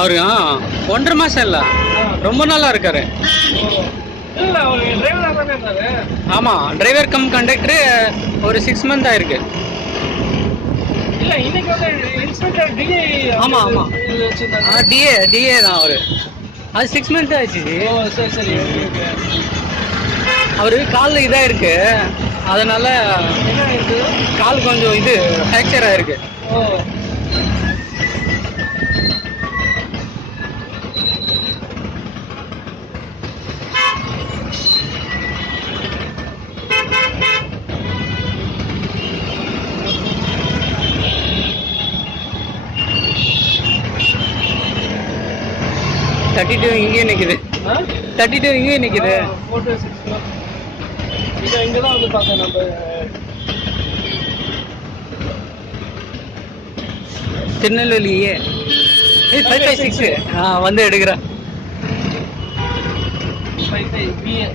அவரு 1.5 மாசம் இல்ல, ரொம்ப நாளா இருக்காரு. ஆமா, டிரைவர் கம் கண்டக்டர் ஒரு 6 மந்த் ஆயிருக்கு. ஆமா ஆமா, டிஏ தான் அவரு. அது 6 மந்த் ஆச்சு. அவரு காலில் இதா இருக்கு, அதனால கால் கொஞ்சம் இது ஃப்ராக்சர் ஆயிருக்கு. தேர்ட்டி டூ இங்கேயே நிக்குது. 32 இங்கேயே நிக்குது. இங்கதான் வந்து பார்த்தேன் நம்ம திருநெல்வேலியே 556 வந்து எடுக்கிறேன். 55 BA